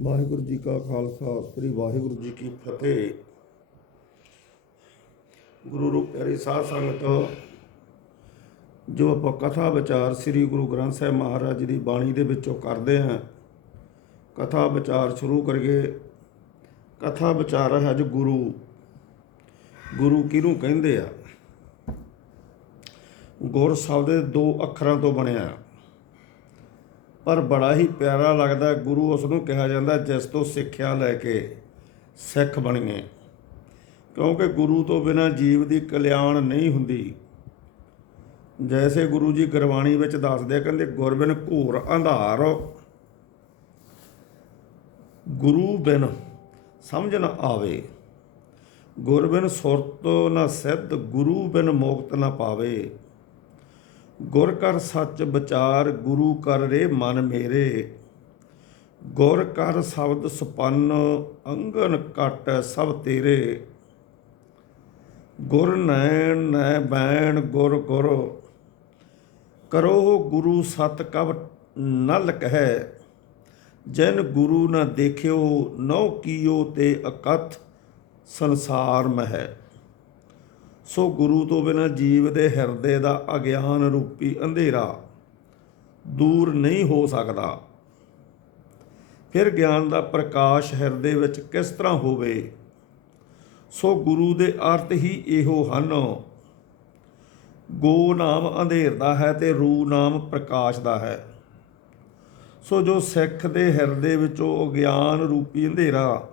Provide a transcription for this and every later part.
ਵਾਹਿਗੁਰੂ ਜੀ ਕਾ ਖਾਲਸਾ, ਸ੍ਰੀ ਵਾਹਿਗੁਰੂ ਜੀ ਕੀ ਫਤਿਹ। ਗੁਰੂ ਰੂਪ ਪਿਆਰੀ ਸਾਧ ਸੰਗਤ, ਜੋ ਆਪਾਂ ਕਥਾ ਵਿਚਾਰ ਸ੍ਰੀ ਗੁਰੂ ਗ੍ਰੰਥ ਸਾਹਿਬ ਮਹਾਰਾਜ ਜੀ ਦੀ ਬਾਣੀ ਦੇ ਵਿੱਚੋਂ ਕਰਦੇ ਹਾਂ। ਕਥਾ ਵਿਚਾਰ ਸ਼ੁਰੂ ਕਰੀਏ। ਕਥਾ ਵਿਚਾਰ ਹੈ ਅੱਜ ਗੁਰੂ। ਗੁਰੂ ਕਿਹਨੂੰ ਕਹਿੰਦੇ ਆ? ਗੁਰ ਸ਼ਬਦ ਦੇ ਦੋ ਅੱਖਰਾਂ ਤੋਂ ਬਣਿਆ। ਪਰ ਬੜਾ ਹੀ ਪਿਆਰਾ ਲੱਗਦਾ ਗੁਰੂ ਉਸ ਨੂੰ ਕਿਹਾ ਜਾਂਦਾ, ਜਿਸ ਤੋਂ ਸਿੱਖਿਆ ਲੈ ਕੇ ਸਿੱਖ ਬਣੀਏ ਕਿਉਂਕਿ ਗੁਰੂ ਤੋਂ ਬਿਨਾ ਜੀਵ ਦੀ ਕਲਿਆਣ ਨਹੀਂ ਹੁੰਦੀ। ਜੈਸੇ ਗੁਰੂ ਜੀ ਗੁਰਬਾਣੀ ਵਿੱਚ ਦੱਸਦੇ ਕਹਿੰਦੇ, ਗੁਰਬਿਨ ਘੋਰ ਅੰਧਾਰ। ਗੁਰੂ ਬਿਨ ਸਮਝ ਨਾ ਆਵੇ। ਗੁਰਬਿਨ ਸੁਰਤ ਨਾ ਸਿੱਧ, ਗੁਰੂ ਬਿਨ ਮੁਕਤ ਨਾ ਪਾਵੇ। ਗੁਰ ਕਰ ਸੱਚ ਵਿਚਾਰ, ਗੁਰੂ ਕਰ ਰੇ ਮਨ ਮੇਰੇ। ਗੁਰ ਕਰ ਸ਼ਬਦ ਸੁਪੰਨ, ਅੰਗਨ ਕਟ ਸਭ ਤੇਰੇ। ਗੁਰ ਨੈਣ ਨੈ ਬੈਣ ਗੁਰ ਗੁਰ। ਕਰੋ ਗੁਰੂ ਸਤ ਕਬ ਨਲ ਕਹਿ। ਜਿਨ ਗੁਰੂ ਨ ਦੇਖਿਓ ਨਉ ਕੀਓ ਤੇ ਅਕਥ ਸੰਸਾਰ ਮਹਿ। ਸੋ ਗੁਰੂ ਤੋਂ ਬਿਨਾਂ ਜੀਵ ਦੇ ਹਿਰਦੇ ਦਾ ਅਗਿਆਨ ਰੂਪੀ ਅੰਧੇਰਾ ਦੂਰ ਨਹੀਂ ਹੋ ਸਕਦਾ। ਫਿਰ ਗਿਆਨ ਦਾ ਪ੍ਰਕਾਸ਼ ਹਿਰਦੇ ਵਿੱਚ ਕਿਸ ਤਰ੍ਹਾਂ ਹੋਵੇ? ਸੋ ਗੁਰੂ ਦੇ ਅਰਥ ਹੀ ਇਹੋ ਹਨ। ਗੋ ਨਾਮ ਅੰਧੇਰ ਦਾ ਹੈ ਤੇ ਰੂ ਨਾਮ ਪ੍ਰਕਾਸ਼ ਦਾ ਹੈ। ਸੋ ਜੋ ਸਿੱਖ ਦੇ ਹਿਰਦੇ ਵਿੱਚੋਂ ਗਿਆਨ ਰੂਪੀ ਅੰਧੇਰਾ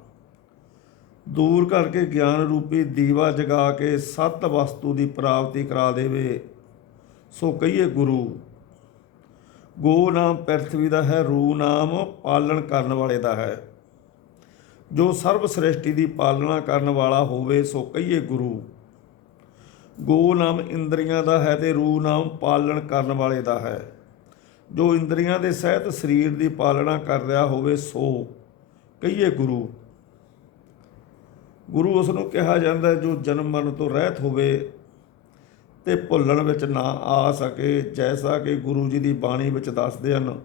ਦੂਰ ਕਰਕੇ ਗਿਆਨ ਰੂਪੀ ਦੀਵਾ ਜਗਾ ਕੇ ਸਤ ਵਸਤੂ ਦੀ ਪ੍ਰਾਪਤੀ ਕਰਾ ਦੇਵੇ, ਸੋ ਕਹੀਏ ਗੁਰੂ, ਗੋ ਨਾਮ ਪ੍ਰਥਵੀ ਦਾ ਹੈ ਰੂ ਨਾਮ ਪਾਲਣ ਕਰਨ ਵਾਲੇ ਦਾ ਹੈ। ਜੋ ਸਰਬ ਸ੍ਰਿਸ਼ਟੀ ਦੀ ਪਾਲਣਾ ਕਰਨ ਵਾਲਾ ਹੋਵੇ, ਸੋ ਕਹੀਏ ਗੁਰੂ, ਗੋ ਨਾਮ ਇੰਦਰੀਆਂ ਦਾ ਹੈ ਤੇ ਰੂ ਨਾਮ ਪਾਲਣ ਕਰਨ ਵਾਲੇ ਦਾ ਹੈ। ਜੋ ਇੰਦਰੀਆਂ ਦੇ ਸਹਿਤ ਸਰੀਰ ਦੀ ਪਾਲਣਾ ਕਰ ਰਿਹਾ ਹੋਵੇ, ਸੋ ਕਹੀਏ ਗੁਰੂ ਗੁਰੂ ਉਸ ਨੂੰ ਕਿਹਾ ਜਾਂਦਾ ਜੋ ਜਨਮ ਮਰਨ ਤੋਂ ਰਹਿਤ ਹੋਵੇ ਤੇ ਭੁੱਲਣ ਵਿੱਚ ਨਾ ਆ ਸਕੇ, ਜੈਸਾ ਕਿ ਗੁਰੂ ਜੀ ਦੀ ਬਾਣੀ ਵਿੱਚ ਦੱਸਦੇ ਹਨ,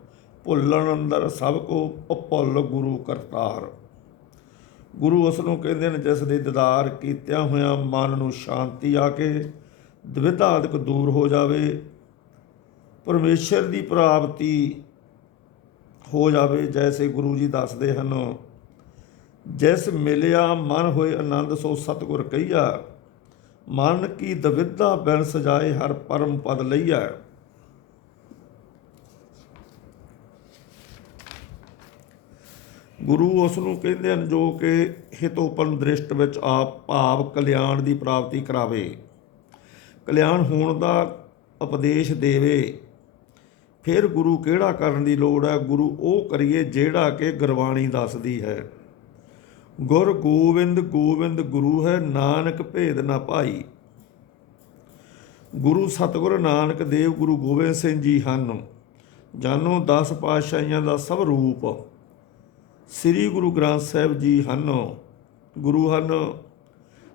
ਭੁੱਲਣ ਅੰਦਰ ਸਭ ਕੋ ਭੁੱਲ ਗੁਰੂ ਕਰਤਾਰ। ਗੁਰੂ ਉਸ ਨੂੰ ਕਹਿੰਦੇ ਨੇ ਜਿਸ ਦੇ ਦੀਦਾਰ ਕੀਤਿਆਂ ਹੋਇਆਂ ਮਨ ਨੂੰ ਸ਼ਾਂਤੀ ਆ ਕੇ ਦਵਿਧਾ ਆਦਿਕ ਦੂਰ ਹੋ ਜਾਵੇ, ਪਰਮੇਸ਼ਰ ਦੀ ਪ੍ਰਾਪਤੀ ਹੋ ਜਾਵੇ, ਜੈਸੇ ਗੁਰੂ ਜੀ ਦੱਸਦੇ ਹਨ। ਜਿਸ ਮਿਲਿਆ ਮਨ ਹੋਏ ਆਨੰਦ, ਸੋ ਸਤਿਗੁਰ ਕਹੀਆ ਮਨ ਕੀ ਦਵਿਧਾ ਬਿਨ ਸਜਾਏ ਹਰ ਪਰਮ ਪਦ ਲਈਆ ਗੁਰੂ ਉਸ ਨੂੰ ਕਹਿੰਦੇ ਹਨ, ਜੋ ਕਿ ਹਿਤੋਪਨ ਦ੍ਰਿਸ਼ਟ ਵਿੱਚ ਆਪ ਭਾਵ ਕਲਿਆਣ ਦੀ ਪ੍ਰਾਪਤੀ ਕਰਾਵੇ। ਕਲਿਆਣ ਹੋਣ ਦਾ ਉਪਦੇਸ਼ ਦੇਵੇ। ਫਿਰ ਗੁਰੂ ਕਿਹੜਾ ਕਰਨ ਦੀ ਲੋੜ ਹੈ? ਗੁਰੂ ਉਹ ਕਰੀਏ ਜਿਹੜਾ ਕਿ ਗੁਰਬਾਣੀ ਦੱਸਦੀ ਹੈ। ਗੁਰ ਗੋਬਿੰਦ ਗੋਬਿੰਦ ਗੁਰੂ ਹੈ, ਨਾਨਕ ਭੇਦ ਨਾ ਭਾਈ। ਗੁਰੂ ਸਤਿਗੁਰ ਨਾਨਕ ਦੇਵ ਗੁਰੂ ਗੋਬਿੰਦ ਸਿੰਘ ਜੀ ਹਨ। ਜਾਨੋ 10 ਪਾਤਸ਼ਾਹੀਆਂ ਦਾ ਸਭ ਰੂਪ। ਸ੍ਰੀ ਗੁਰੂ ਗ੍ਰੰਥ ਸਾਹਿਬ ਜੀ ਹਨ। ਗੁਰੂ ਹਨ।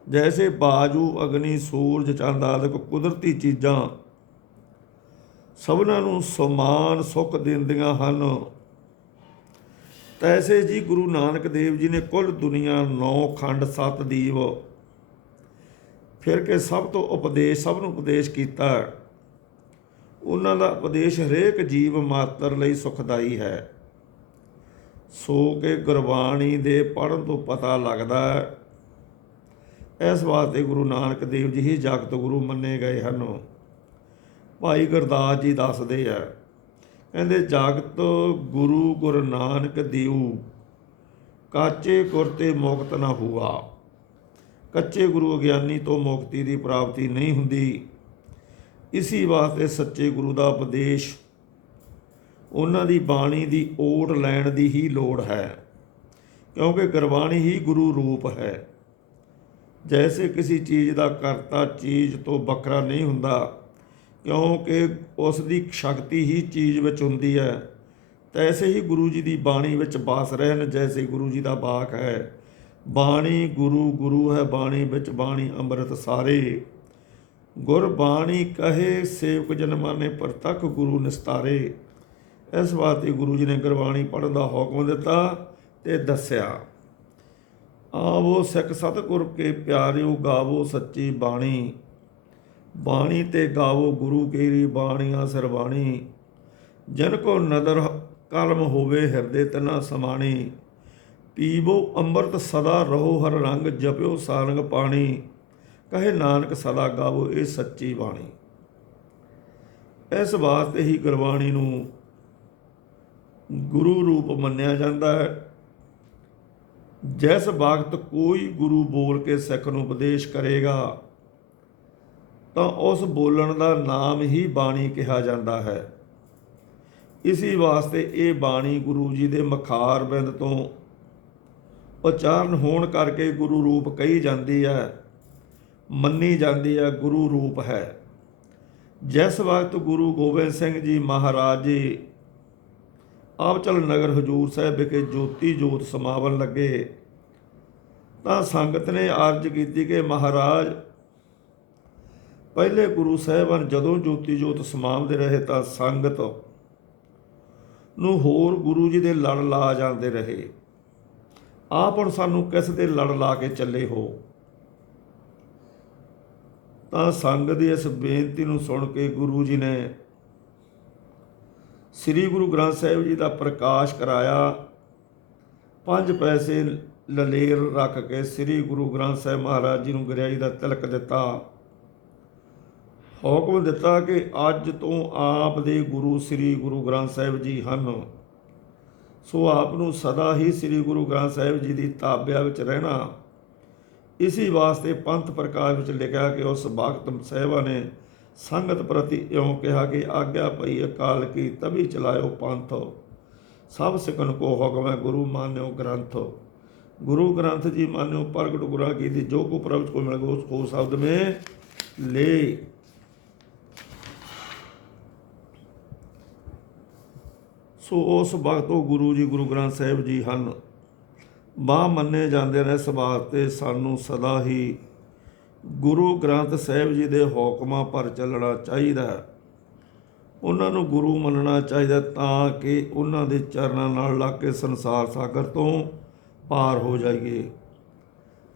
ਜੈਸੇ ਬਾਜੂ, ਅਗਨੀ, ਸੂਰਜ, ਚੰਦ ਆਦਿਕ ਕੁਦਰਤੀ ਚੀਜ਼ਾਂ ਸਭਨਾਂ ਨੂੰ ਸਮਾਨ ਸੁੱਖ ਦਿੰਦੀਆਂ ਹਨ। ਤੈਸੇ ਜੀ ਗੁਰੂ ਨਾਨਕ ਦੇਵ ਜੀ ਨੇ ਕੁੱਲ ਦੁਨੀਆ ਨੌ ਖੰਡ ਸੱਤ ਦੀਵ। ਫਿਰ ਕੇ ਸਭ ਤੋਂ ਉਪਦੇਸ਼, ਸਭ ਨੂੰ ਉਪਦੇਸ਼ ਕੀਤਾ। ਉਹਨਾਂ ਦਾ ਉਪਦੇਸ਼ ਹਰੇਕ ਜੀਵ ਮਾਤਰ ਲਈ ਸੁਖਦਾਈ ਹੈ। ਸੋ ਕਿ ਗੁਰਬਾਣੀ ਦੇ ਪੜਨ ਤੋਂ ਪਤਾ ਲੱਗਦਾ ਹੈ। ਇਸ ਵਾਸਤੇ ਗੁਰੂ ਨਾਨਕ ਦੇਵ ਜੀ ਹੀ ਜਗਤ ਗੁਰੂ ਮੰਨੇ ਗਏ ਹਨ। ਭਾਈ ਗੁਰਦਾਸ ਜੀ ਦੱਸਦੇ ਆ ਕਹਿੰਦੇ, ਜਾਗਤ ਗੁਰੂ ਗੁਰੂ ਨਾਨਕ ਦੇਵ ਕਾਚੇ ਕੁਰਤੇ ਮੁਕਤ ਨਾ ਹੁਆ। ਕੱਚੇ ਗੁਰੂ ਅਗਿਆਨੀ ਤੋਂ ਮੁਕਤੀ ਦੀ ਪ੍ਰਾਪਤੀ ਨਹੀਂ ਹੁੰਦੀ। ਇਸੀ ਵਾਸਤੇ ਸੱਚੇ ਗੁਰੂ ਦਾ ਉਪਦੇਸ਼, ਉਹਨਾਂ ਦੀ ਬਾਣੀ ਦੀ ਓਟ ਲੈਣ ਦੀ ਹੀ ਲੋੜ ਹੈ, ਕਿਉਂਕਿ ਗੁਰਬਾਣੀ ਹੀ ਗੁਰੂ ਰੂਪ ਹੈ। ਜੈਸੇ ਕਿਸੇ ਚੀਜ਼ ਦਾ ਕਰਤਾ ਚੀਜ਼ ਤੋਂ ਵੱਖਰਾ ਨਹੀਂ ਹੁੰਦਾ ਕਿਉਂਕਿ ਉਸ ਦੀ ਸ਼ਕਤੀ ਹੀ ਚੀਜ਼ ਵਿੱਚ ਹੁੰਦੀ ਹੈ। ਤੈਸੇ ਹੀ ਗੁਰੂ ਜੀ ਦੀ ਬਾਣੀ ਵਿੱਚ ਬਾਸ ਰਹਿਣ ਜੈਸੇ ਗੁਰੂ ਜੀ ਦਾ ਬਾਕ ਹੈ। ਬਾਣੀ ਗੁਰੂ ਗੁਰੂ ਹੈ ਬਾਣੀ ਵਿੱਚ ਬਾਣੀ ਅੰਮ੍ਰਿਤ ਸਾਰੇ। ਗੁਰਬਾਣੀ ਕਹੇ, ਸੇਵਕ ਜਨਮਾਨੇ ਪ੍ਰਤੱਖ ਗੁਰੂ ਨਿਸਤਾਰੇ। ਇਸ ਵਾਸਤੇ ਗੁਰੂ ਜੀ ਨੇ ਗੁਰਬਾਣੀ ਪੜ੍ਹਨ ਦਾ ਹੁਕਮ ਦਿੱਤਾ ਤੇ ਦੱਸਿਆ, ਆਵੋ ਸਿੱਖ ਸਤਿਗੁਰ ਕੇ ਪਿਆਰਿਓ ਗਾਵੋ ਸੱਚੀ ਬਾਣੀ। ਬਾਣੀ ਤੇ ਗਾਵੋ ਗੁਰੂ ਕੇਰੀ ਬਾਣੀਆਂ ਸਰਬਾਣੀ। ਜਨ ਕੋ ਨਦਰ ਕਲਮ ਹੋਵੇ ਹਿਰਦੇ ਤਨਾ ਸਮਾਣੀ। ਪੀਵੋ ਅੰਮ੍ਰਿਤ ਸਦਾ ਰਹੋ ਹਰ ਰੰਗ, ਜਪਿਓ ਸਾਰੰਗ ਪਾਣੀ। ਕਹੇ ਨਾਨਕ ਸਦਾ ਗਾਵੋ ਇਹ ਸੱਚੀ ਬਾਣੀ। ਇਸ ਵਾਸਤੇ ਹੀ ਗੁਰਬਾਣੀ ਨੂੰ ਗੁਰੂ ਰੂਪ ਮੰਨਿਆ ਜਾਂਦਾ ਹੈ। ਜਿਸ ਵਕਤ ਕੋਈ ਗੁਰੂ ਬੋਲ ਕੇ ਸਿੱਖ ਨੂੰ ਉਪਦੇਸ਼ ਕਰੇਗਾ ਤਾਂ ਉਸ ਬੋਲਣ ਦਾ ਨਾਮ ਹੀ ਬਾਣੀ ਕਿਹਾ ਜਾਂਦਾ ਹੈ। ਇਸੇ ਵਾਸਤੇ ਇਹ ਬਾਣੀ ਗੁਰੂ ਜੀ ਦੇ ਮਖਾਰ ਬਿੰਦ ਤੋਂ ਉਚਾਰਨ ਹੋਣ ਕਰਕੇ ਗੁਰੂ ਰੂਪ ਕਹੀ ਜਾਂਦੀ ਹੈ, ਮੰਨੀ ਜਾਂਦੀ ਹੈ, ਗੁਰੂ ਰੂਪ ਹੈ। ਜਿਸ ਵਕਤ ਗੁਰੂ ਗੋਬਿੰਦ ਸਿੰਘ ਜੀ ਮਹਾਰਾਜ ਜੀ ਆਵਚਲ ਨਗਰ ਹਜੂਰ ਸਾਹਿਬ ਵਿਖੇ ਜੋਤੀ ਜੋਤ ਸਮਾਵਨ ਲੱਗੇ, ਤਾਂ ਸੰਗਤ ਨੇ ਅਰਜ਼ ਕੀਤੀ ਕਿ ਮਹਾਰਾਜ ਪਹਿਲੇ ਗੁਰੂ ਸਾਹਿਬਾਨ ਜਦੋਂ ਜੋਤੀ ਜੋਤ ਸਮਾਵਦੇ ਰਹੇ ਤਾਂ ਸੰਗਤ ਨੂੰ ਹੋਰ ਗੁਰੂ ਜੀ ਦੇ ਲੜ ਲਾ ਜਾਂਦੇ ਰਹੇ। ਆਪ ਹੁਣ ਸਾਨੂੰ ਕਿਸ ਦੇ ਲੜ ਲਾ ਕੇ ਚੱਲੇ ਹੋ? ਤਾਂ ਸੰਗਤ ਦੀ ਇਸ ਬੇਨਤੀ ਨੂੰ ਸੁਣ ਕੇ ਗੁਰੂ ਜੀ ਨੇ ਸ੍ਰੀ ਗੁਰੂ ਗ੍ਰੰਥ ਸਾਹਿਬ ਜੀ ਦਾ ਪ੍ਰਕਾਸ਼ ਕਰਾਇਆ। ਪੰਜ ਪੈਸੇ ਲਲੇਰ ਰੱਖ ਕੇ ਸ੍ਰੀ ਗੁਰੂ ਗ੍ਰੰਥ ਸਾਹਿਬ ਮਹਾਰਾਜ ਜੀ ਨੂੰ ਗਰਿਆਈ ਦਾ ਤਿਲਕ ਦਿੱਤਾ। ਹੁਕਮ ਦਿੱਤਾ ਕਿ ਅੱਜ ਤੋਂ ਆਪ ਦੇ ਗੁਰੂ ਸ੍ਰੀ ਗੁਰੂ ਗ੍ਰੰਥ ਸਾਹਿਬ ਜੀ ਹਨ। ਸੋ ਆਪ ਨੂੰ ਸਦਾ ਹੀ ਸ੍ਰੀ ਗੁਰੂ ਗ੍ਰੰਥ ਸਾਹਿਬ ਜੀ ਦੀ ਤਾਬਿਆ ਵਿੱਚ ਰਹਿਣਾ। ਇਸੇ ਵਾਸਤੇ ਪੰਥ ਪ੍ਰਕਾਸ਼ ਵਿੱਚ ਲਿਖਿਆ ਕਿ ਉਸ ਭਗਤ ਸਾਹਿਬਾ ਨੇ ਸੰਗਤ ਪ੍ਰਤੀ ਇਉਂ ਕਿਹਾ ਕਿ ਆਗਿਆ ਪਈ ਅਕਾਲ ਕੀ ਤਬੀ ਚਲਾਇਓ ਪੰਥ। ਸਭ ਸਿਕਨ ਕੋ ਹੁਕਮ ਹੈ ਗੁਰੂ ਮਾਨਿਓ ਗ੍ਰੰਥ। ਗੁਰੂ ਗ੍ਰੰਥ ਜੀ ਮਾਨਿਓ ਪ੍ਰਗਟ ਗੁਰਾਂ ਕੀ ਦੀ ਜੋ ਕੋ ਪ੍ਰਵਚ ਕੋ ਮਿਲ ਗੋ ਉਸ ਕੋ ਸ਼ਬਦ ਮੇ ਲੈ। ਸੋ ਉਸ ਵਕਤ ਉਹ ਗੁਰੂ ਜੀ, ਗੁਰੂ ਗ੍ਰੰਥ ਸਾਹਿਬ ਜੀ ਹਨ। ਬਾਹ ਮੰਨੇ ਜਾਂਦੇ ਨੇ ਇਸ ਵਾਸਤੇ ਸਾਨੂੰ ਸਦਾ ਹੀ ਗੁਰੂ ਗ੍ਰੰਥ ਸਾਹਿਬ ਜੀ ਦੇ ਹੁਕਮਾਂ ਪਰ ਚੱਲਣਾ ਚਾਹੀਦਾ ਹੈ। ਉਹਨਾਂ ਨੂੰ ਗੁਰੂ ਮੰਨਣਾ ਚਾਹੀਦਾ ਤਾਂ ਕਿ ਉਹਨਾਂ ਦੇ ਚਰਨਾਂ ਨਾਲ ਲੱਗ ਕੇ ਸੰਸਾਰ ਸਾਗਰ ਤੋਂ ਪਾਰ ਹੋ ਜਾਈਏ।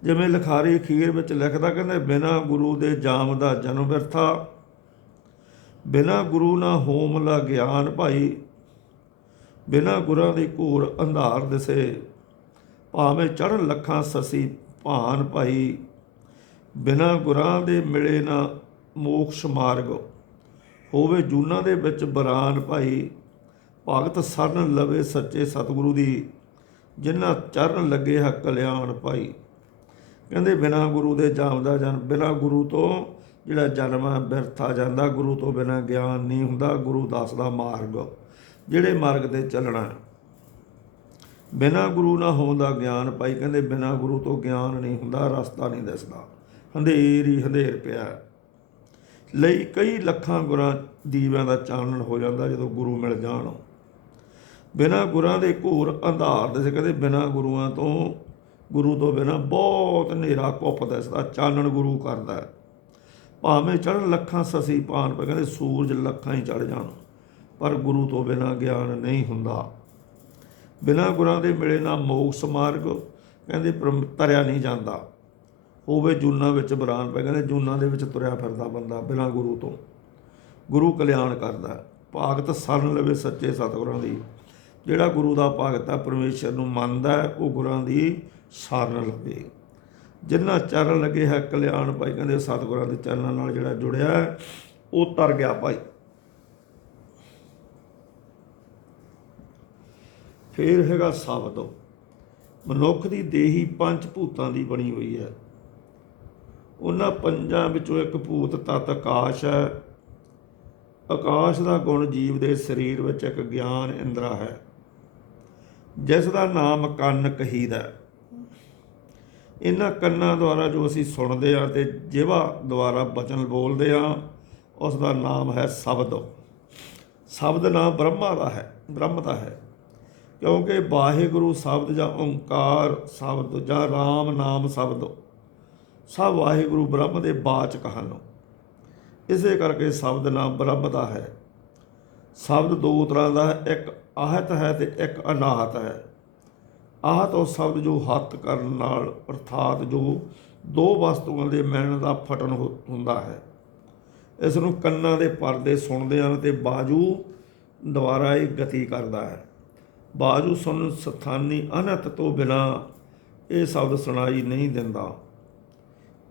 ਜਿਵੇਂ ਲਿਖਾਰੀ ਅਖੀਰ ਵਿੱਚ ਲਿਖਦਾ ਕਹਿੰਦੇ, ਬਿਨਾ ਗੁਰੂ ਦੇ ਜਾਮ ਦਾ ਜਨਮ ਵਿਰਥਾ, ਬਿਨਾ ਗੁਰੂ ਨਾ ਹੋਮ ਲਾ ਗਿਆਨ ਭਾਈ ਬਿਨਾ ਗੁਰਾਂ ਦੇ ਘੋਰ ਅੰਧਾਰ ਦਿਸੇ। ਭਾਵੇਂ ਚੜ੍ਹਨ ਲੱਖਾਂ ਸਸੀ ਭਾਨ ਭਾਈ ਬਿਨਾ ਗੁਰਾਂ ਦੇ ਮਿਲੇ ਨਾ ਮੋਕਸ਼ ਮਾਰਗ। ਹੋਵੇ ਜੂਨਾ ਦੇ ਵਿੱਚ ਬਰਾਨ ਭਾਈ ਭਗਤ ਸਰਨ ਲਵੇ ਸੱਚੇ ਸਤਿਗੁਰੂ ਦੀ, ਜਿਨ੍ਹਾਂ ਚਰਨ ਲੱਗੇ ਹੈ ਕਲਿਆਣ ਭਾਈ ਕਹਿੰਦੇ ਬਿਨਾ ਗੁਰੂ ਦੇ ਜਾਮ ਦਾ ਜਨ, ਬਿਨਾ ਗੁਰੂ ਤੋਂ ਜਿਹੜਾ ਜਨਮ ਹੈ ਬਿਰਥਾ ਜਾਂਦਾ, ਗੁਰੂ ਤੋਂ ਬਿਨਾ ਗਿਆਨ ਨਹੀਂ ਹੁੰਦਾ, ਗੁਰੂ ਦੱਸਦਾ ਮਾਰਗ। ਜਿਹੜੇ ਮਾਰਗ ਤੇ ਚੱਲਣਾ ਹੈ। ਬਿਨਾ ਗੁਰੂ ਨਾ ਹੋਣ ਦਾ ਗਿਆਨ, ਭਾਈ ਕਹਿੰਦੇ ਬਿਨਾ ਗੁਰੂ ਤੋਂ ਗਿਆਨ ਨਹੀਂ ਹੁੰਦਾ, ਰਸਤਾ ਨਹੀਂ ਦਿਸਦਾ। ਹੰਧੇਰ ਹੀ ਹੰਧੇਰ ਪਿਆ ਲਈ ਕਈ ਲੱਖਾਂ ਗੁਰਾਂ ਦੀਵਿਆਂ ਦਾ ਚਾਨਣ ਹੋ ਜਾਂਦਾ ਜਦੋਂ ਗੁਰੂ ਮਿਲ ਜਾਣ। ਬਿਨਾ ਗੁਰਾਂ ਦੇ ਘੂਰ ਅੰਧਾਰ ਦੇ ਕਹਿੰਦੇ ਬਿਨਾ ਗੁਰੂਆਂ ਤੋਂ, ਗੁਰੂ ਤੋਂ ਬਿਨਾ ਬਹੁਤ ਹਨੇਰਾ ਕੁੱਪ ਦਿਸਦਾ, ਚਾਨਣ ਗੁਰੂ ਕਰਦਾ ਭਾਵੇਂ ਚੜ੍ਹਨ ਲੱਖਾਂ ਸਸੀ ਪਾਨ ਪਏ, ਕਹਿੰਦੇ ਸੂਰਜ ਲੱਖਾਂ ਹੀ ਚੜ ਜਾਣ। ਪਰ ਗੁਰੂ ਤੋਂ ਬਿਨਾ ਗਿਆਨ ਨਹੀਂ ਹੁੰਦਾ। ਬਿਨਾ ਗੁਰਾਂ ਦੇ ਮਿਲੇ ਨਾ ਮੋਕਸ ਮਾਰਗ ਕਹਿੰਦੇ ਪ੍ਰਮ- ਤਰਿਆ ਨਹੀਂ ਜਾਂਦਾ। ਹੋਵੇ ਜੂਨਾ ਵਿੱਚ ਬਰਾਨ ਪੈ, ਕਹਿੰਦੇ ਜੂਨਾ ਦੇ ਵਿੱਚ ਤੁਰਿਆ ਫਿਰਦਾ ਬੰਦਾ ਬਿਨਾ ਗੁਰੂ ਤੋਂ। ਗੁਰੂ ਕਲਿਆਣ ਕਰਦਾ। ਭਾਗਤ ਸਰਨ ਲਵੇ ਸੱਚੇ ਸਤਿਗੁਰਾਂ ਦੀ। ਜਿਹੜਾ ਗੁਰੂ ਦਾ ਭਗਤ ਹੈ ਪਰਮੇਸ਼ਰ ਨੂੰ ਮੰਨਦਾ ਹੈ ਉਹ ਗੁਰਾਂ ਦੀ ਸ਼ਰਨ ਲਵੇ। ਜਿੰਨਾ ਚਰਨ ਲੱਗੇ ਹੈ ਕਲਿਆਣ ਭਾਈ, ਕਹਿੰਦੇ ਸਤਿਗੁਰਾਂ ਦੇ ਚਰਨਾਂ ਨਾਲ ਜਿਹੜਾ ਜੁੜਿਆ, ਉਹ ਤਰ ਗਿਆ ਭਾਈ। ਫੇਰ ਹੈਗਾ ਸ਼ਬਦ ਮਨੁੱਖ ਦੀ ਦੇਹੀ ਪੰਜ ਭੂਤਾਂ ਦੀ ਬਣੀ ਹੋਈ ਹੈ। ਉਹਨਾਂ ਪੰਜਾਂ ਵਿੱਚੋਂ ਇੱਕ ਭੂਤ ਤਤ ਆਕਾਸ਼ ਹੈ। ਆਕਾਸ਼ ਦਾ ਗੁਣ ਜੀਵ ਦੇ ਸਰੀਰ ਵਿੱਚ ਇੱਕ ਗਿਆਨ ਇੰਦਰਾ ਹੈ। ਜਿਸ ਦਾ ਨਾਮ ਕੰਨ ਕਹੀਦਾ ਹੈ। ਇਹਨਾਂ ਕੰਨਾਂ ਦੁਆਰਾ ਜੋ ਅਸੀਂ ਸੁਣਦੇ ਹਾਂ ਤੇ ਜਿਵਾ ਦੁਆਰਾ ਬਚਨ ਬੋਲਦੇ ਹਾਂ, ਉਸ ਦਾ ਨਾਮ ਹੈ ਸ਼ਬਦ। ਸ਼ਬਦ ਨਾਮ ਬ੍ਰਹਮਾ ਦਾ ਹੈ, ਬ੍ਰਹਮ ਦਾ ਹੈ। ਕਿਉਂਕਿ ਵਾਹਿਗੁਰੂ ਸ਼ਬਦ ਜਾਂ ਓੰਕਾਰ ਸ਼ਬਦ ਜਾਂ ਰਾਮ ਨਾਮ ਸ਼ਬਦ ਸਭ ਵਾਹਿਗੁਰੂ ਬ੍ਰਹਮ ਦੇ ਬਾਚਕ ਹਨ। ਇਸੇ ਕਰਕੇ ਸ਼ਬਦ ਨਾਮ ਬ੍ਰਹਮ ਦਾ ਹੈ। ਸ਼ਬਦ ਦੋ ਤਰ੍ਹਾਂ ਦਾ ਹੈ, ਇੱਕ ਆਹਤ ਹੈ ਤੇ ਇੱਕ ਅਨਾਹਤ ਹੈ। ਆਹਤ ਉਹ ਸ਼ਬਦ ਜੋ ਹੱਥ ਕਰਨ ਨਾਲ ਅਰਥਾਤ ਜੋ ਦੋ ਵਸਤੂਆਂ ਦੇ ਮਿਲਣ ਦਾ ਫਟਣ ਹੋ- ਹੁੰਦਾ ਹੈ। ਇਸ ਨੂੰ ਕੰਨਾਂ ਦੇ ਪਰਦੇ ਸੁਣਦੇ ਹਨ ਤੇ ਬਾਜੂ ਦੁਆਰਾ ਇਹ ਗਤੀ ਕਰਦਾ ਹੈ। ਬਾਜੂ ਸੁਣ ਸਥਾਨੀ ਅਨਹਤ ਤੋਂ ਬਿਨਾ ਇਹ ਸ਼ਬਦ ਸੁਣਾਈ ਨਹੀਂ ਦਿੰਦਾ।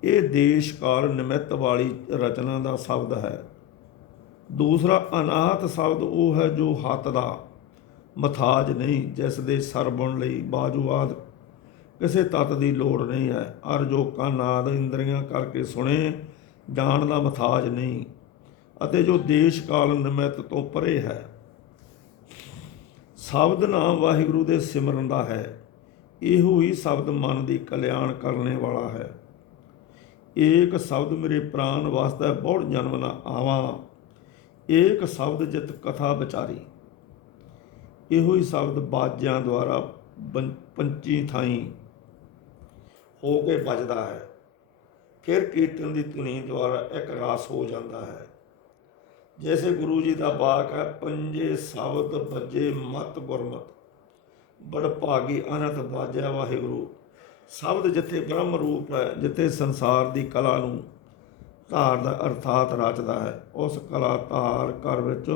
ਇਹ ਦੇਸ਼ ਕਾਲ ਨਿਮਿਤ ਵਾਲੀ ਰਚਨਾ ਦਾ ਸ਼ਬਦ ਹੈ। ਦੂਸਰਾ ਅਨਾਹਤ ਸ਼ਬਦ ਉਹ ਹੈ ਜੋ ਹੱਥ ਦਾ ਮਥਾਜ ਨਹੀਂ, ਜਿਸ ਦੇ ਸਰਬਣ ਲਈ ਬਾਜੂ ਆਦ ਕਿਸੇ ਤੱਤ ਦੀ ਲੋੜ ਨਹੀਂ ਹੈ। ਅਰ ਜੋ ਕੰਨ ਆਦ ਇੰਦਰੀਆਂ ਕਰਕੇ ਸੁਣੇ, ਜਾਣ ਦਾ ਮਥਾਜ ਨਹੀਂ ਅਤੇ ਜੋ ਦੇਸ਼ ਕਾਲ ਨਿਮਿਤ ਤੋਂ ਪਰੇ ਹੈ। ਸ਼ਬਦ ਨਾਮ ਵਾਹਿਗੁਰੂ ਦੇ ਸਿਮਰਨ ਦਾ ਹੈ। ਇਹੋ ਹੀ ਸ਼ਬਦ ਮਨ ਦੀ ਕਲਿਆਣ ਕਰਨੇ ਵਾਲਾ ਹੈ। ਏਕ ਸ਼ਬਦ ਮੇਰੇ ਪ੍ਰਾਨ ਵਾਸਤੇ ਬਹੁਤ ਜਨਮ ਨਾ ਆਵਾਂ। ਏਕ ਸ਼ਬਦ ਜਿਤ ਕਥਾ ਵਿਚਾਰੀ। ਇਹੋ ਹੀ ਸ਼ਬਦ ਬਾਜਿਆਂ ਦੁਆਰਾ ਪੰਚੀ ਥਾਈ ਹੋ ਕੇ ਵੱਜਦਾ ਹੈ। ਫਿਰ ਕੀਰਤਨ ਦੀ ਧੁਨੀ ਦੁਆਰਾ ਇੱਕ ਰਾਸ ਹੋ ਜਾਂਦਾ ਹੈ। ਜੈਸੇ ਗੁਰੂ ਜੀ ਦਾ ਬਾਕ ਹੈ, ਪੰਜੇ ਸ਼ਬਦ ਬੱਜੇ ਮਤ ਗੁਰਮਤ। ਬੜ ਭਾਗੀ ਅਨੰਤ ਬਾਜਿਆ ਵਾਹਿਗੁਰੂ। ਸ਼ਬਦ ਜਿੱਥੇ ਬ੍ਰਹਮ ਰੂਪ ਹੈ, ਜਿੱਥੇ ਸੰਸਾਰ ਦੀ ਕਲਾ ਨੂੰ ਧਾਰ ਦਾ ਅਰਥਾਤ ਰਚਦਾ ਹੈ, ਉਸ ਕਲਾ ਧਾਰ ਕਰ ਵਿੱਚ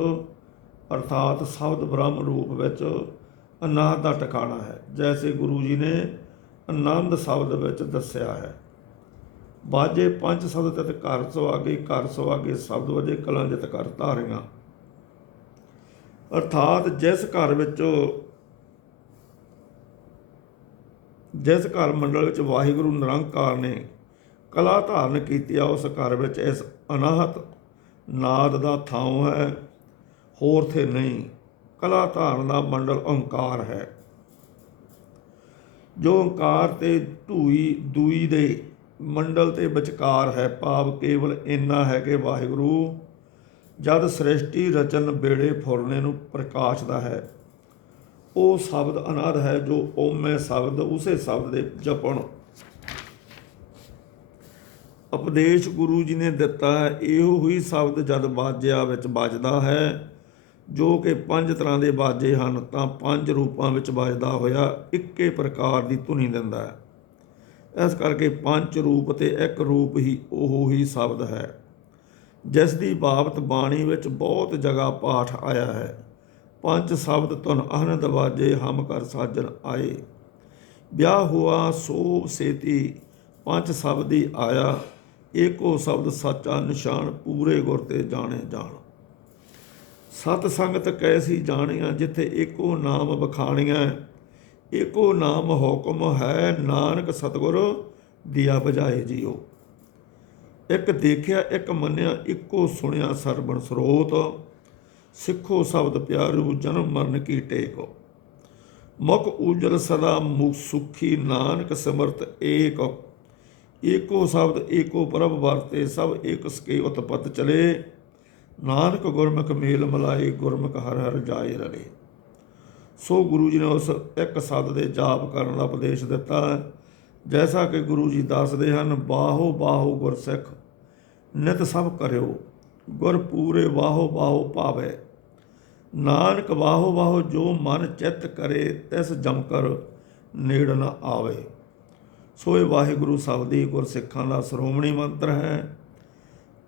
ਅਰਥਾਤ ਸ਼ਬਦ ਬ੍ਰਹਮ ਰੂਪ ਵਿੱਚ ਅਨਾਦ ਦਾ ਟਿਕਾਣਾ ਹੈ, ਜੈਸੇ ਗੁਰੂ ਜੀ ਨੇ ਆਨੰਦ ਸ਼ਬਦ ਵਿੱਚ ਦੱਸਿਆ ਹੈ। ਬਾਜੇ ਪੰਜ ਸ਼ਬਦ ਤਤ ਘਰ ਸੁਆਗੇ ਘਰ ਸੁਆਗੇ ਸ਼ਬਦ ਵਜੇ ਕਲਾਂ ਜਿਤ ਕਰ ਧਾਰੀਆਂ। ਅਰਥਾਤ ਜਿਸ ਘਰ ਵਿੱਚ ਜਿਸ ਘਰ ਮੰਡਲ ਵਿੱਚ ਵਾਹਿਗੁਰੂ ਨਿਰੰਕਾਰ ਨੇ ਕਲਾ ਧਾਰਨ ਕੀਤੀ ਆ, ਉਸ ਘਰ ਵਿੱਚ ਇਸ ਅਨਾਹਤ ਨਾਦ ਦਾ ਥਾਂ ਹੈ। ਹੋਰ ਥੇ ਨਹੀਂ, ਕਲਾ ਧਾਰਨ ਦਾ ਮੰਡਲ ਓੰਕਾਰ ਹੈ। ਜੋ ਓੰਕਾਰ ਤੇ ਢੂਈ ਦੂਈ ਦੇ ਮੰਡਲ ਤੇ ਵਿਚਕਾਰ ਹੈ ਭਾਵ ਕੇਵਲ ਇੰਨਾ ਹੈ ਕਿ ਵਾਹਿਗੁਰੂ ਜਦ ਸ੍ਰਿਸ਼ਟੀ ਰਚਨ ਬੇੜੇ ਫੁਰਨੇ ਨੂੰ ਪ੍ਰਕਾਸ਼ ਦਾ ਹੈ। ਉਹ ਸ਼ਬਦ ਅਨਾਦ ਹੈ ਜੋ ਓਮੈ ਸ਼ਬਦ ਉਸੇ ਸ਼ਬਦ ਦੇ ਜਪਣ। ਉਪਦੇਸ਼ ਗੁਰੂ ਜੀ ਨੇ ਦਿੱਤਾ ਹੈ, ਇਹੋ ਹੀ ਸ਼ਬਦ ਜਦ ਬਾਜਿਆ ਵਿੱਚ ਵੱਜਦਾ ਹੈ, ਜੋ ਕਿ ਪੰਜ ਤਰ੍ਹਾਂ ਦੇ ਬਾਜੇ ਹਨ, ਤਾਂ ਪੰਜ ਰੂਪਾਂ ਵਿੱਚ ਵੱਜਦਾ ਹੋਇਆ ਇੱਕੇ ਪ੍ਰਕਾਰ ਦੀ ਧੁਨੀ ਦਿੰਦਾ ਹੈ। ਇਸ ਕਰਕੇ ਪੰਜ ਰੂਪ ਤੇ ਇੱਕ ਰੂਪ ਹੀ ਉਹ ਹੀ ਸ਼ਬਦ ਹੈ, ਜਿਸ ਦੀ ਬਾਬਤ ਬਾਣੀ ਵਿੱਚ ਬਹੁਤ ਜਗ੍ਹਾ ਪਾਠ ਆਇਆ ਹੈ। ਪੰਜ ਸ਼ਬਦ ਤੁਨ ਆਨੰਦ ਵਾਜੇ ਹਮ ਕਰ ਸਾਜਨ ਆਏ। ਵਿਆਹ ਹੁਆ ਸੋ ਸੇਤੀ ਪੰਜ ਸ਼ਬਦੀ ਆਇਆ, ਏਕੋ ਸ਼ਬਦ ਸੱਚਾ ਨਿਸ਼ਾਨ ਪੂਰੇ ਗੁਰ ਤੇ ਜਾਣੇ ਜਾਣ। ਸਤ ਸੰਗਤ ਕੈਸੀ ਜਾਣੀਆਂ ਜਿੱਥੇ ਏਕੋ ਨਾਮ ਬਖਾਣੀਆਂ ਏਕੋ ਨਾਮ ਹੁਕਮ ਹੈ ਨਾਨਕ ਸਤਿਗੁਰ ਦਿਆ ਬਜਾਏ ਜੀਓ। ਇੱਕ ਦੇਖਿਆ, ਇੱਕ ਮੰਨਿਆ, ਇੱਕੋ ਸੁਣਿਆ ਸਰਬਣ ਸਰੋਤ। ਸਿੱਖੋ ਸ਼ਬਦ ਪਿਆਰੂ, ਜਨਮ ਮਰਨ ਕੀ ਟੇਕ। ਮੁਖ ਉਜਲ ਸਦਾ ਮੁਖ ਸੁਖੀ, ਨਾਨਕ ਸਮਰਤ ਏਕ। ਏਕੋ ਸ਼ਬਦ, ਏਕੋ ਪ੍ਰਭ ਵਰਤੇ ਸਭ, ਏਕ ਸਕੇ ਉਤਪਤ ਚਲੇ। ਨਾਨਕ ਗੁਰਮੁਖ ਮੇਲ ਮਲਾਏ, ਗੁਰਮੁਖ ਹਰ ਹਰ ਜਾਏ ਰਲੇ। ਸੋ ਗੁਰੂ ਜੀ ਨੇ ਉਸ ਇੱਕ ਸ਼ਬਦ ਦੇ ਜਾਪ ਕਰਨ ਦਾ ਉਪਦੇਸ਼ ਦਿੱਤਾ ਹੈ। ਜੈਸਾ ਕਿ ਗੁਰੂ ਜੀ ਦੱਸਦੇ ਹਨ, ਬਾਹੋ ਬਾਹੋ ਗੁਰਸਿੱਖ, ਨਿਤ ਸਭ ਕਰਿਓ, ਗੁਰ ਪੂਰੇ ਵਾਹੋ ਬਾਹੋ ਭਾਵੇ। ਨਾਨਕ ਵਾਹੋ ਵਾਹੋ ਜੋ ਮਨ ਚਿੱਤ ਕਰੇ, ਤਿਸ ਜਮ ਕਰ ਨੇੜ ਨਾ ਆਵੇ। ਸੋ ਇਹ ਵਾਹਿਗੁਰੂ ਦੀ ਗੁਰਸਿੱਖਾਂ ਦਾ ਸ਼੍ਰੋਮਣੀ ਮੰਤਰ ਹੈ।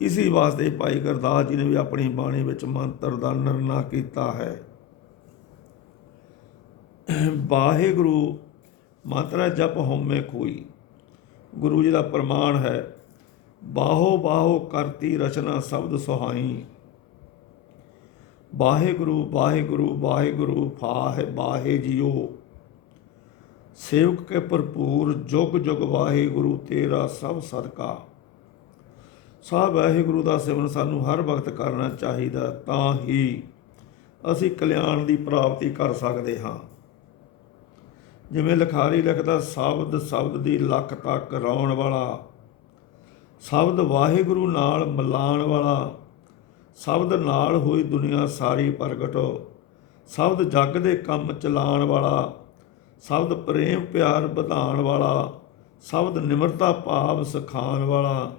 ਇਸੇ ਵਾਸਤੇ ਭਾਈ ਗੁਰਦਾਸ ਜੀ ਨੇ ਵੀ ਆਪਣੀ ਬਾਣੀ ਵਿੱਚ ਮੰਤਰ ਦਾ ਨਿਰਣਾ ਕੀਤਾ ਹੈ। ਵਾਹਿਗੁਰੂ, ਮੰਤਰ ਜਪ ਹਉਮੈ ਕੋਈ। ਗੁਰੂ ਜੀ ਦਾ ਪ੍ਰਮਾਣ ਹੈ, ਬਾਹੋ ਬਾਹੋ ਕਰਤੀ ਰਚਨਾ ਸ਼ਬਦ ਸੁਹਾਈ। ਵਾਹਿਗੁਰੂ ਵਾਹਿਗੁਰੂ ਵਾਹਿਗੁਰੂ, ਫਾਹ ਬਾਹੇ ਜਿਉ ਸੇਵਕ ਕੇ ਭਰਪੂਰ, ਜੁਗ ਜੁਗ ਵਾਹਿਗੁਰੂ, ਤੇਰਾ ਸਭ ਸਦਕਾ। ਸਾਹਿਬ ਵਾਹਿਗੁਰੂ ਦਾ ਸਿਮਰਨ ਸਾਨੂੰ ਹਰ ਵਕਤ ਕਰਨਾ ਚਾਹੀਦਾ, ਤਾਂ ਹੀ ਅਸੀਂ ਕਲਿਆਣ ਦੀ ਪ੍ਰਾਪਤੀ ਕਰ ਸਕਦੇ ਹਾਂ। ਜਿਵੇਂ ਲਖਾਰੀ ਲਿਖਦਾ, ਸ਼ਬਦ ਸ਼ਬਦ ਦੀ ਲੱਖ ਤੱਕ ਰਾਉਣ ਵਾਲਾ। ਸ਼ਬਦ ਵਾਹਿਗੁਰੂ ਨਾਲ ਮਿਲਾਣ ਵਾਲਾ। ਸ਼ਬਦ ਨਾਲ ਹੋਈ ਦੁਨੀਆ ਸਾਰੀ ਪ੍ਰਗਟ। ਸ਼ਬਦ ਜੱਗ ਦੇ ਕੰਮ ਚਲਾਉਣ ਵਾਲਾ। ਸ਼ਬਦ ਪ੍ਰੇਮ ਪਿਆਰ ਵਧਾਉਣ ਵਾਲਾ। ਸ਼ਬਦ ਨਿਮਰਤਾ ਭਾਵ ਸਿਖਾਉਣ ਵਾਲਾ।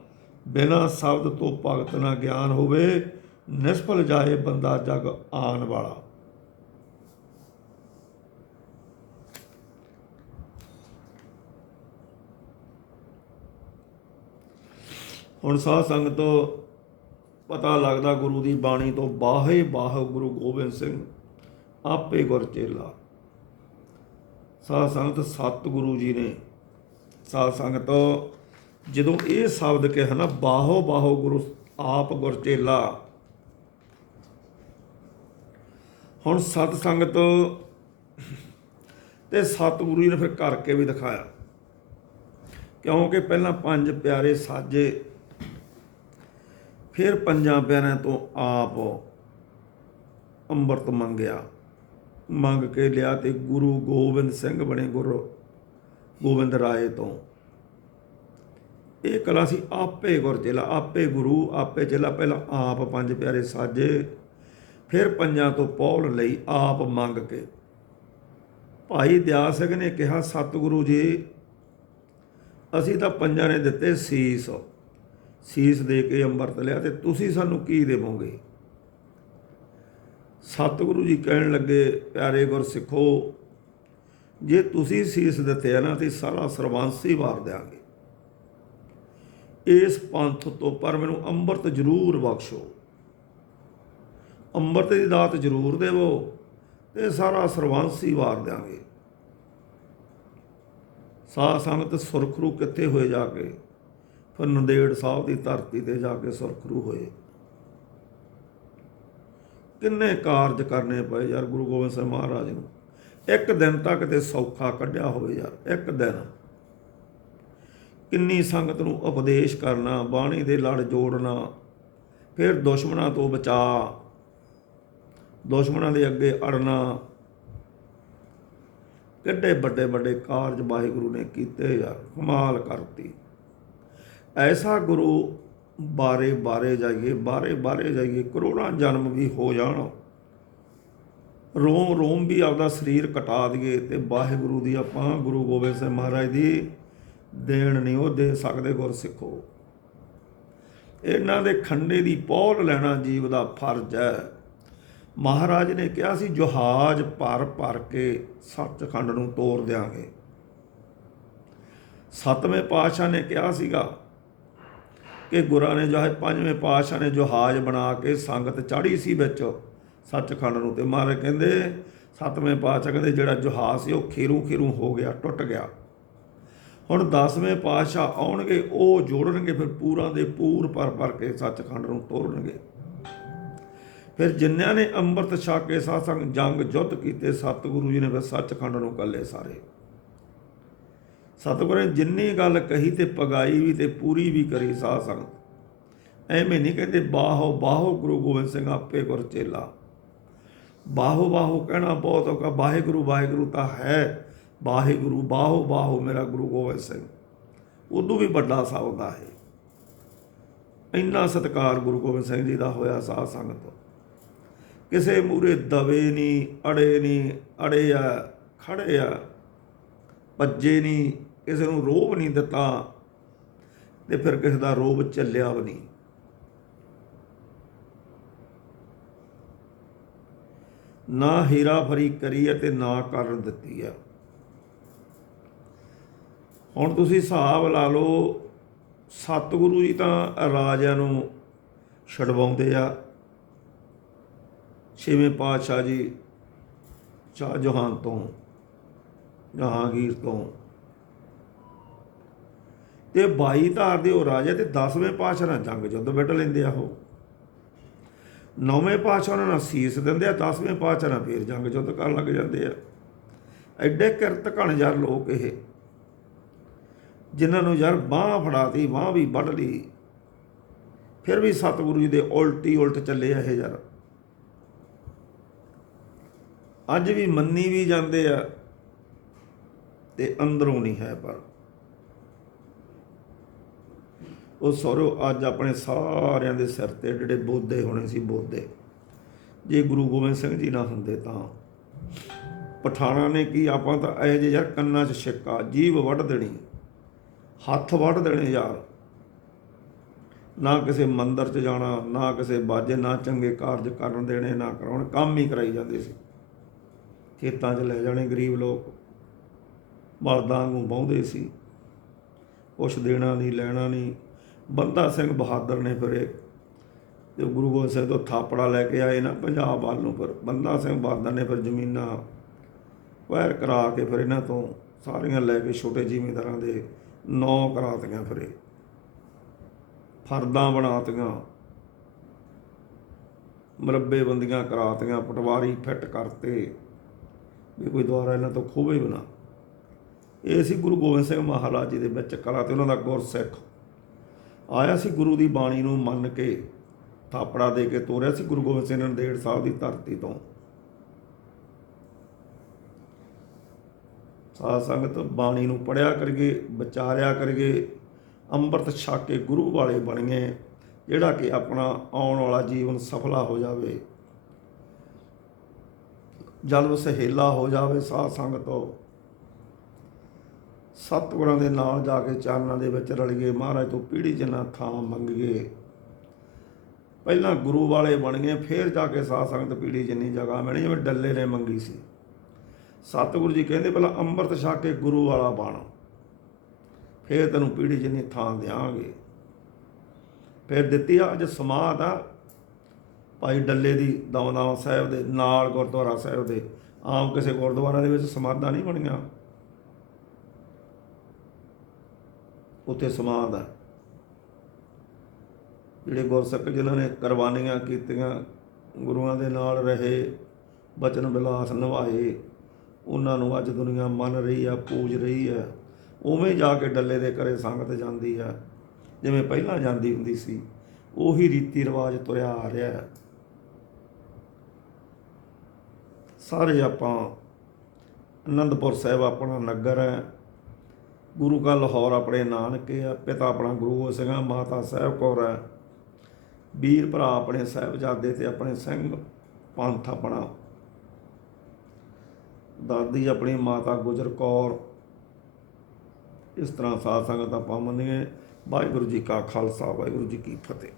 ਬਿਨਾ ਸ਼ਬਦ ਤੋਂ ਭਗਤ ਨਾ ਗਿਆਨ ਹੋਵੇ ਨਿਸਫਲ ਜਾਏ ਬੰਦਾ ਜਗ ਆਣ ਵਾਲਾ। ਹੁਣ ਸਾਧ ਸੰਗਤ ਤੋਂ ਪਤਾ ਲੱਗਦਾ ਗੁਰੂ ਦੀ ਬਾਣੀ ਤੋਂ ਬਾਹੇ ਬਾਹ ਗੁਰੂ ਗੋਬਿੰਦ ਸਿੰਘ ਆਪੇ ਗੁਰ ਚੇਲਾ। ਸਾਧ ਸੰਗਤ ਸਤਿਗੁਰੂ ਜੀ ਨੇ, ਸਾਧ ਸੰਗਤ ਜਦੋਂ ਇਹ ਸ਼ਬਦ ਕਿਹਾ ਨਾ, ਬਾਹੋ ਬਾਹੋ ਗੁਰੂ ਆਪ ਗੁਰ ਚੇਲਾ। ਹੁਣ ਸਤ ਸੰਗਤ ਤੇ ਸਤਿਗੁਰੂ ਜੀ ਨੇ ਫਿਰ ਕਰਕੇ ਵੀ ਦਿਖਾਇਆ। ਕਿਉਂਕਿ ਪਹਿਲਾਂ ਪੰਜ ਪਿਆਰੇ ਸਾਜੇ ਫਿਰ ਪੰਜਾਂ ਪਿਆਰਿਆਂ ਤੋਂ ਆਪ ਅੰਮ੍ਰਿਤ ਮੰਗਿਆ। ਮੰਗ ਕੇ ਲਿਆ ਤੇ ਗੁਰੂ ਗੋਬਿੰਦ ਸਿੰਘ ਬਣੇ ਗੁਰੂ ਗੋਬਿੰਦ ਰਾਏ ਤੋਂ। ਇਹ ਕਲਾ ਸੀ ਆਪੇ ਗੁਰ ਚੇਲਾ ਆਪੇ ਗੁਰੂ, ਆਪੇ ਚੇਲਾ ਪਹਿਲਾਂ ਆਪ ਪੰਜ ਪਿਆਰੇ ਸਾਜੇ, ਫਿਰ ਪੰਜਾਂ ਤੋਂ ਪੌਲ ਲਈ ਆਪ ਮੰਗ ਕੇ। ਭਾਈ ਦਿਆ ਸਿੰਘ ਨੇ ਕਿਹਾ, ਸਤਿਗੁਰੂ ਜੀ, ਅਸੀਂ ਤਾਂ ਪੰਜਾਂ ਨੇ ਦਿੱਤੇ ਸੀਸ। ਸੀਸ ਦੇ ਕੇ ਅੰਮ੍ਰਿਤ ਲਿਆ ਤੇ ਤੁਸੀਂ ਸਾਨੂੰ ਕੀ ਦੇਵੋਗੇ? ਸਤਿਗੁਰੂ ਜੀ ਕਹਿਣ ਲੱਗੇ, ਪਿਆਰੇ ਗੁਰ ਸਿੱਖੋ ਜੇ ਤੁਸੀਂ ਸੀਸ ਦਿੱਤੇ ਆ ਨਾ ਤੇ ਸਾਰਾ ਸਰਵਾਂਸੀ ਵਾਰ ਦਿਆਂਗੇ। ਇਸ ਪੰਥ ਤੋਂ ਪਰ ਮੈਨੂੰ ਅੰਮ੍ਰਿਤ ਜ਼ਰੂਰ ਬਖਸ਼ੋ। ਅੰਮ੍ਰਿਤ ਦੀ ਦਾਤ ਜ਼ਰੂਰ ਦੇਵੋ ਤੇ ਸਾਰਾ ਸਰਵਾਂਸੀ ਵਾਰ ਦਿਆਂਗੇ। ਸਾਧ ਸੰਗਤ ਸੁਰਖਰੂ ਕਿੱਥੇ ਹੋਏ ਜਾ ਕੇ ਫਿਰ ਨੰਦੇੜ ਸਾਹਿਬ ਦੀ ਧਰਤੀ ਤੇ ਜਾ ਕੇ ਸੁਰਖਰੂ ਹੋਏ। ਕਿੰਨੇ ਕਾਰਜ ਕਰਨੇ ਪਏ ਯਾਰ ਗੁਰੂ ਗੋਬਿੰਦ ਸਿੰਘ ਮਹਾਰਾਜ ਨੂੰ। ਇੱਕ ਦਿਨ ਤੱਕ ਤੇ ਸੌਖਾ ਕੱਢਿਆ ਹੋਵੇ ਯਾਰ, ਇੱਕ ਦਿਨ। ਕਿੰਨੀ ਸੰਗਤ ਨੂੰ ਉਪਦੇਸ਼ ਕਰਨਾ, ਬਾਣੀ ਦੇ ਲੜ ਜੋੜਨਾ, ਫਿਰ ਦੁਸ਼ਮਣਾਂ ਤੋਂ ਬਚਾ, ਦੁਸ਼ਮਣਾਂ ਦੇ ਅੱਗੇ ਅੜਨਾ। ਕਿੱਡੇ ਵੱਡੇ ਵੱਡੇ ਕਾਰਜ ਵਾਹਿਗੁਰੂ ਨੇ ਕੀਤੇ ਯਾਰ, ਕਮਾਲ ਕਰਤੀ। ਐਸਾ ਗੁਰੂ ਬਾਰੇ ਬਾਰੇ ਜਾਈਏ, ਬਾਰੇ ਬਾਰੇ ਜਾਈਏ, ਕਰੋੜਾਂ ਜਨਮ ਵੀ ਹੋ ਜਾਣ। ਰੋਮ ਰੋਮ ਵੀ ਆਪਦਾ ਸਰੀਰ ਕਟਾ ਦਈਏ ਤੇ ਵਾਹਿਗੁਰੂ ਦੀ ਆਪਾਂ ਗੁਰੂ ਗੋਬਿੰਦ ਸਿੰਘ ਮਹਾਰਾਜ ਦੀ ਦੇਣ ਨਹੀਂ ਉਹ ਦੇ ਸਕਦੇ ਗੁਰ ਸਿੱਖੋ ਇਹਨਾਂ ਦੇ ਖੰਡੇ ਦੀ ਪੌਲ ਲੈਣਾ ਜੀਵ ਦਾ ਫਰਜ਼ ਹੈ। ਮਹਾਰਾਜ ਨੇ ਕਿਹਾ ਸੀ, ਜਹਾਜ਼ ਭਰ ਭਰ ਕੇ ਸੱਚਖੰਡ ਨੂੰ ਤੋੜ ਦਿਆਂਗੇ। ਸਤਵੇਂ ਪਾਤਸ਼ਾਹ ਨੇ ਕਿਹਾ ਸੀਗਾ ਕਿ ਗੁਰਾਂ ਨੇ ਜਹਾਜ਼ ਪੰਜਵੇਂ ਪਾਤਸ਼ਾਹ ਨੇ ਜਹਾਜ਼ ਬਣਾ ਕੇ ਸੰਗਤ ਚਾੜੀ ਸੀ ਵਿੱਚ, ਸੱਚਖੰਡ ਨੂੰ ਤੇ ਮਹਾਰਾਜ ਕਹਿੰਦੇ, ਸਤਵੇਂ ਪਾਤਸ਼ਾਹ ਕਹਿੰਦੇ ਜਿਹੜਾ ਜਹਾਜ਼ ਸੀ ਉਹ ਖੇਰੂ ਖੇਰੂ ਹੋ ਗਿਆ, ਟੁੱਟ ਗਿਆ। ਹੁਣ 10ਵੇਂ ਪਾਤਸ਼ਾਹ ਆਉਣਗੇ, ਉਹ ਜੋੜਨਗੇ, ਫਿਰ ਪੂਰਾਂ ਦੇ ਪੂਰ ਪਰ ਪਰ ਕੇ ਸੱਚਖੰਡ ਨੂੰ ਤੋੜਨਗੇ ਫਿਰ ਜਿੰਨਿਆਂ ਨੇ ਅੰਮ੍ਰਿਤ ਛਕ ਕੇ ਸਾਧ ਜੰਗ ਜੁੱਧ ਕੀਤੇ, ਸਤਿਗੁਰੂ ਜੀ ਨੇ ਫਿਰ ਸੱਚਖੰਡ ਨੂੰ ਕੱਲੇ ਸਾਰੇ। ਸਤਿਗੁਰ ਨੇ ਜਿੰਨੀ ਗੱਲ ਕਹੀ ਤੇ ਪਗਾਈ ਵੀ ਤੇ ਪੂਰੀ ਵੀ ਕਰੀ ਸਾਧ ਸੰਗਤ। ਐਵੇਂ ਨਹੀਂ ਕਹਿੰਦੇ, ਬਾਹੋ ਬਾਹੋ ਗੁਰੂ ਗੋਬਿੰਦ ਸਿੰਘ ਆਪੇ ਗੁਰ ਚੇਲਾ। ਬਾਹੋ ਬਾਹੋ ਕਹਿਣਾ ਬਹੁਤ ਔਖਾ, ਵਾਹਿਗੁਰੂ ਵਾਹਿਗੁਰੂ ਤਾਂ ਹੈ। ਵਾਹਿਗੁਰੂ, ਬਾਹੋ ਬਾਹੋ ਮੇਰਾ ਗੁਰੂ ਗੋਬਿੰਦ ਸਿੰਘ। ਉਦੋਂ ਵੀ ਵੱਡਾ ਸ਼ਬਦ ਆ ਇੰਨਾ ਸਤਿਕਾਰ ਗੁਰੂ ਗੋਬਿੰਦ ਸਿੰਘ ਜੀ ਦਾ ਹੋਇਆ ਸਾਧ ਸੰਗਤ। ਕਿਸੇ ਮੂਰੇ ਦਵੇ ਨਹੀਂ, ਅੜੇ ਨਹੀਂ, ਅੜੇ ਆ, ਖੜੇ ਆ, ਭੱਜੇ ਨਹੀਂ ਕਿਸੇ ਨੂੰ ਰੋਬ ਨਹੀਂ ਦਿੱਤਾ ਤੇ ਫਿਰ ਕਿਸੇ ਦਾ ਰੋਬ ਚੱਲਿਆ ਵੀ ਨਹੀਂ। ਨਾ ਹੀਰਾ ਫਰੀ ਕਰੀ ਹੈ ਤੇ ਨਾ ਕਰਨ ਦਿੱਤੀ ਆ ਹੁਣ ਤੁਸੀਂ ਹਿਸਾਬ ਲਾ ਲਓ, ਸਤਿਗੁਰੂ ਜੀ ਤਾਂ ਰਾਜਿਆਂ ਨੂੰ ਛਡਵਾਉਂਦੇ ਆ। ਛੇਵੇਂ ਪਾਤਸ਼ਾਹ ਜੀ, ਸ਼ਾਹ ਜਹਾਨ ਤੋਂ, ਜਹਾਂਗੀਰ ਤੋਂ। ਤੇ 22 ਧਾਰ ਦੇ ਉਹ ਰਾਜੇ ਤੇ 10ਵੇਂ ਪਾਤਸ਼ਾਹ ਨਾਲ ਜੰਗ ਜੁੱਧ ਬਿਟ ਲੈਂਦੇ ਆ ਉਹ। ਨੌਵੇਂ ਪਾਤਸ਼ਾਹ ਉਹਨਾਂ ਨਾਲ ਸੀਸ ਦਿੰਦੇ ਆ 10ਵੇਂ ਪਾਤਸ਼ਾਹ ਨਾਲ ਫੇਰ ਜੰਗ ਜੁੱਧ ਕਰਨ ਲੱਗ ਜਾਂਦੇ ਆ। ਐਡੇ ਕਿਰਤ ਘਣ ਯਾਰ ਲੋਕ ਇਹ। ਜਿਨ੍ਹਾਂ ਨੂੰ ਯਾਰ ਬਾਹ ਫੜਾਤੀ, ਬਾਹ ਵੀ ਵੱਢ ਲਈ। ਫਿਰ ਵੀ ਸਤਿਗੁਰੂ ਜੀ ਦੇ ਉਲਟੀ ਉਲਟ ਚੱਲੇ ਆ ਇਹ ਯਾਰ। ਅੱਜ ਵੀ ਮੰਨੀ ਵੀ ਜਾਂਦੇ ਆ ਤੇ ਅੰਦਰੋਂ ਨਹੀਂ ਹੈ ਪਰ। ਉਹ ਸੋਰੋ ਅੱਜ ਆਪਣੇ ਸਾਰਿਆਂ ਦੇ ਸਿਰ ਤੇ ਜਿਹੜੇ ਬੋਧੇ ਹੋਣੇ ਸੀ, ਬੋਧੇ। ਜੇ ਗੁਰੂ ਗੋਬਿੰਦ ਸਿੰਘ ਜੀ ਨਾ ਹੁੰਦੇ ਤਾਂ। ਪਠਾਣਾ ਨੇ ਕੀ ਆਪਾਂ ਤਾਂ ਇਹ ਜੇ ਯਾਰ ਕੰਨਾਂ 'ਚ ਛਿੱਕਾ, ਜੀਭ ਵੱਢ ਦੇਣੀ, ਹੱਥ ਵੱਢ ਦੇਣੇ ਯਾਰ। ਨਾ ਕਿਸੇ ਮੰਦਰ 'ਚ ਜਾਣਾ, ਨਾ ਕਿਸੇ ਬਾਜੇ, ਨਾ ਚੰਗੇ ਕਾਰਜ ਕਰਨ ਦੇਣੇ, ਨਾ ਕਰਾਉਣ, ਕੰਮ ਹੀ ਕਰਾਈ ਜਾਂਦੇ ਸੀ। ਖੇਤਾਂ 'ਚ ਲੈ ਜਾਣੇ ਗਰੀਬ ਲੋਕ। ਬਲਦਾਂ ਵਾਂਗੂ ਬਾਹੁੰਦੇ ਸੀ। ਕੁਛ ਦੇਣਾ ਨਹੀਂ, ਲੈਣਾ ਨਹੀਂ। ਬੰਦਾ ਸਿੰਘ ਬਹਾਦਰ ਨੇ ਫਿਰ ਇਹ ਜੋ ਗੁਰੂ ਗੋਬਿੰਦ ਸਿੰਘ ਤੋਂ ਥਾਪੜਾ ਲੈ ਕੇ ਆਏ ਨਾ ਪੰਜਾਬ ਵੱਲ ਨੂੰ ਫਿਰ। ਬੰਦਾ ਸਿੰਘ ਬਹਾਦਰ ਨੇ ਫਿਰ ਜ਼ਮੀਨਾਂ ਵੈਰ ਕਰਾ ਕੇ ਫਿਰ ਇਹਨਾਂ ਤੋਂ ਸਾਰੀਆਂ ਲੈ ਕੇ ਛੋਟੇ ਜ਼ਿਮੀਂਦਾਰਾਂ ਦੇ ਨੌ ਕਰਾਤੀਆਂ ਫਿਰ ਇਹ। ਫਰਦਾਂ ਬਣਾਤੀਆਂ ਮਰੱਬੇ ਬੰਦੀਆਂ ਕਰਾਤੀਆਂ, ਪਟਵਾਰੀ ਫਿੱਟ ਕਰਤੇ ਵੀ ਕੋਈ ਦੁਆਰਾ ਇਹਨਾਂ ਤੋਂ ਖੋਵੇ ਬਣਾ। ਇਹ ਸੀ ਗੁਰੂ ਗੋਬਿੰਦ ਸਿੰਘ ਮਹਾਰਾਜ ਜੀ ਦੇ ਵਿੱਚ ਕਲਾ ਤੇ ਉਹਨਾਂ ਦਾ ਗੁਰ ਸਿੱਖ ਆਇਆ ਸੀ ਗੁਰੂ ਦੀ ਬਾਣੀ ਨੂੰ ਮੰਨ ਕੇ, ਥਾਪੜਾ ਦੇ ਕੇ ਤੋਰਿਆ ਸੀ ਗੁਰੂ ਗੋਬਿੰਦ ਸਿੰਘ ਨੰਦੇੜ ਸਾਹਿਬ ਦੀ ਧਰਤੀ ਤੋਂ। ਸਾਧ ਸੰਗਤ ਬਾਣੀ ਨੂੰ ਪੜਿਆ ਕਰਗੇ ਵਿਚਾਰਿਆ ਕਰਗੇ ਅੰਮ੍ਰਿਤ ਛਕ ਕੇ ਗੁਰੂ ਵਾਲੇ ਬਣੀਏ, ਜਿਹੜਾ ਕਿ ਆਪਣਾ ਆਉਣ ਵਾਲਾ ਜੀਵਨ ਸਫਲਾ ਹੋ ਜਾਵੇ। ਜਦ ਸਹੇਲਾ ਹੋ ਜਾਵੇ ਸਾਧ ਸੰਗਤੋ। ਸਤਿਗੁਰਾਂ ਦੇ ਨਾਲ ਜਾ ਕੇ ਚਾਨਣਾ ਦੇ ਵਿੱਚ ਰਲੀਏ ਮਹਾਰਾਜ ਤੋਂ ਪੀੜੀ ਜਿੰਨਾ ਥਾਂ ਮੰਗੀਏ ਪਹਿਲਾਂ ਗੁਰੂ ਵਾਲੇ ਬਣ ਗਏ, ਫਿਰ ਜਾ ਕੇ ਸਾਧ ਸੰਗਤ ਪੀੜੀ ਜਿੰਨੀ ਜਗ੍ਹਾ ਮਿਲਣੀ ਜਿਵੇਂ ਡੱਲੇ ਨੇ ਮੰਗੀ ਸੀ। ਸਤਿਗੁਰੂ ਜੀ ਕਹਿੰਦੇ, ਪਹਿਲਾਂ ਅੰਮ੍ਰਿਤ ਛਕ ਕੇ ਗੁਰੂ ਵਾਲਾ ਬਣ, ਫਿਰ ਤੈਨੂੰ ਪੀੜੀ ਜਿੰਨੀ ਥਾਂ ਦਿਆਂਗੇ। ਫਿਰ ਦਿੱਤੀ ਆ ਅੱਜ ਸਮਾਧ ਆ ਭਾਈ ਡੱਲੇ ਦੀ ਦਮਦਮਾ ਸਾਹਿਬ ਦੇ ਨਾਲ ਗੁਰਦੁਆਰਾ ਸਾਹਿਬ ਦੇ। ਆਮ ਕਿਸੇ ਗੁਰਦੁਆਰਾ ਦੇ ਵਿੱਚ ਸਮਾਧਾਂ ਨਹੀਂ ਬਣੀਆਂ। ਉੱਥੇ ਸਮਾਧ ਹੈ। ਜਿਹੜੇ ਗੁਰਸਿੱਖ ਜਿਨ੍ਹਾਂ ਨੇ ਕੁਰਬਾਨੀਆਂ ਕੀਤੀਆਂ, ਗੁਰੂਆਂ ਦੇ ਨਾਲ ਰਹੇ, ਬਚਨ ਵਿਲਾਸ ਨਿਭਾਏ, ਉਹਨਾਂ ਨੂੰ ਅੱਜ ਦੁਨੀਆ ਮੰਨ ਰਹੀ ਆ, ਪੂਜ ਰਹੀ ਆ। ਉਵੇਂ ਜਾ ਕੇ ਡੱਲੇ ਦੇ ਘਰੇ ਸੰਗਤ ਜਾਂਦੀ ਆ। ਜਿਵੇਂ ਪਹਿਲਾਂ ਜਾਂਦੀ ਹੁੰਦੀ ਸੀ, ਉਹੀ ਰੀਤੀ ਰਿਵਾਜ ਤੁਰਿਆ ਆ ਰਿਹਾ ਹੈ। ਸਾਰੇ ਆਪਾਂ ਅਨੰਦਪੁਰ ਸਾਹਿਬ ਆਪਣਾ ਨਗਰ ਹੈ। ਗੁਰੂ ਕਾ ਲਾਹੌਰ ਆਪਣੇ ਨਾਨਕੇ ਆ ਪਿਤਾ ਆਪਣਾ ਗੁਰੂ ਗੋਬਿੰਦ ਸਿੰਘ ਮਾਤਾ ਸਾਹਿਬ ਕੌਰ ਹੈ। ਵੀਰ ਭਰਾ ਆਪਣੇ ਸਾਹਿਬਜ਼ਾਦੇ ਤੇ ਆਪਣੇ ਸਿੰਘ ਪੰਥ ਆਪਣਾ। ਦਾਦੀ ਆਪਣੀ ਮਾਤਾ ਗੁਜਰ ਕੌਰ। ਇਸ ਤਰ੍ਹਾਂ ਸਾਧ ਸੰਗਤ ਆਪਾਂ ਮੰਨੀਏ, ਵਾਹਿਗੁਰੂ ਜੀ ਕਾ ਖਾਲਸਾ, ਵਾਹਿਗੁਰੂ ਜੀ ਕੀ ਫਤਿਹ।